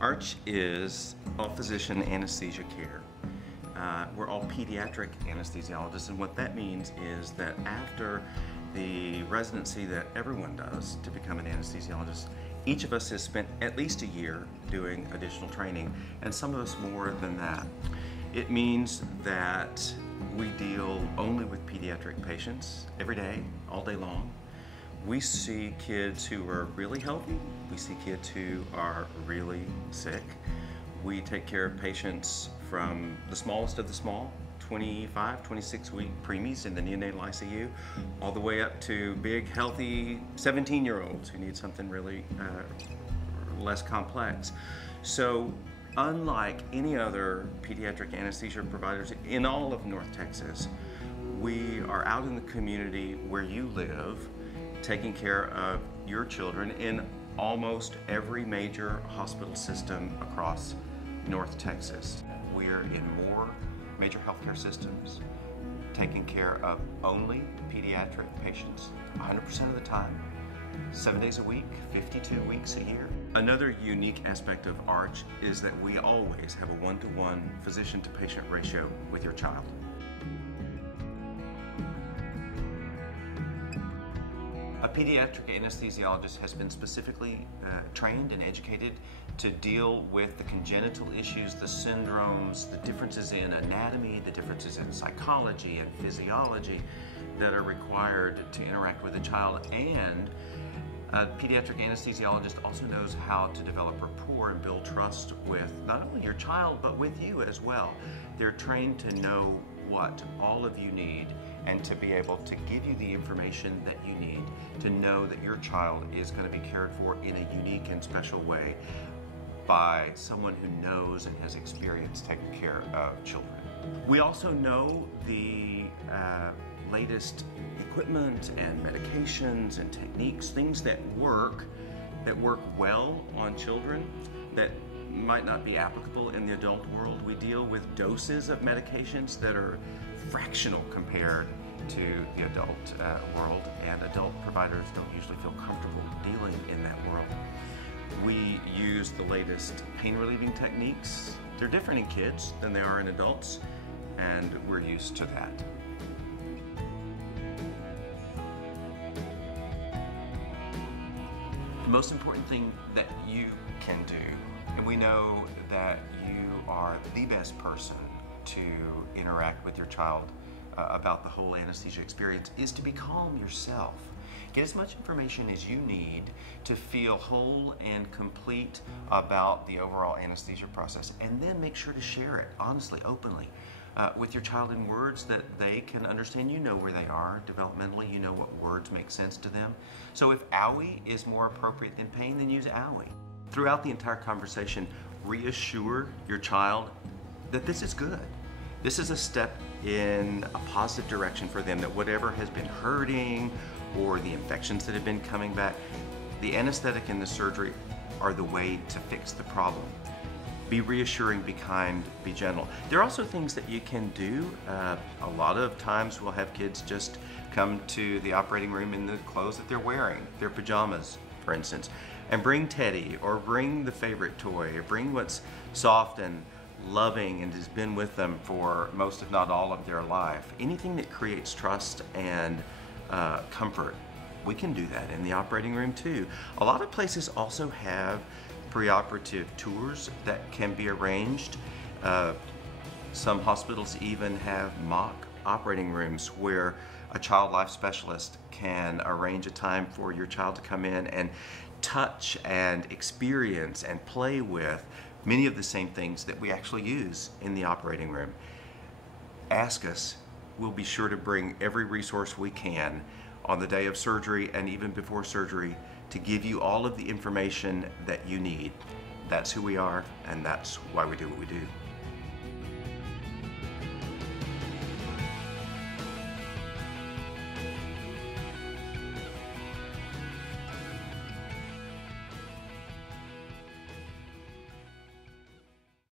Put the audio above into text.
ARCH is all-physician anesthesia care. We're all pediatric anesthesiologists, and what that means is that after the residency that everyone does to become an anesthesiologist, each of us has spent at least a year doing additional training, and some of us more than that. It means that we deal only with pediatric patients every day, all day long. We see kids who are really healthy. We see kids who are really sick. We take care of patients from the smallest of the small, 25, 26-week preemies in the neonatal ICU, all the way up to big, healthy 17-year-olds who need something really less complex. So unlike any other pediatric anesthesia providers in all of North Texas, we are out in the community where you live, taking care of your children in almost every major hospital system across North Texas. We're in more major healthcare systems, taking care of only pediatric patients 100% of the time, 7 days a week, 52 weeks a year. Another unique aspect of ARCH is that we always have a one-to-one physician-to-patient ratio with your child. A pediatric anesthesiologist has been specifically trained and educated to deal with the congenital issues, the syndromes, the differences in anatomy, the differences in psychology and physiology that are required to interact with a child. And a pediatric anesthesiologist also knows how to develop rapport and build trust with not only your child, but with you as well. They're trained to know what all of you need and to be able to give you the information that you need to know that your child is going to be cared for in a unique and special way by someone who knows and has experience taking care of children. We also know the latest equipment and medications and techniques, things that work well on children that might not be applicable in the adult world. We deal with doses of medications that are fractional compared to the adult world, and adult providers don't usually feel comfortable dealing in that world. We use the latest pain relieving techniques. They're different in kids than they are in adults, and we're used to that. The most important thing that you can do, and we know that you are the best person to interact with your child about the whole anesthesia experience, is to be calm yourself. Get as much information as you need to feel whole and complete about the overall anesthesia process, and then make sure to share it honestly, openly, with your child in words that they can understand. You know where they are developmentally, you know what words make sense to them. So if owie is more appropriate than pain, then use owie. Throughout the entire conversation, reassure your child that this is good. This is a step in a positive direction for them, that whatever has been hurting or the infections that have been coming back, the anesthetic and the surgery are the way to fix the problem. Be reassuring, be kind, be gentle. There are also things that you can do. A lot of times we'll have kids just come to the operating room in the clothes that they're wearing, their pajamas, for instance, and bring Teddy, or bring the favorite toy, or bring what's soft and loving and has been with them for most, if not all, of their life. Anything that creates trust and comfort, we can do that in the operating room too. A lot of places also have preoperative tours that can be arranged. Some hospitals even have mock operating rooms where a child life specialist can arrange a time for your child to come in and touch and experience and play with many of the same things that we actually use in the operating room. Ask us. We'll be sure to bring every resource we can on the day of surgery and even before surgery to give you all of the information that you need. That's who we are, and that's why we do what we do.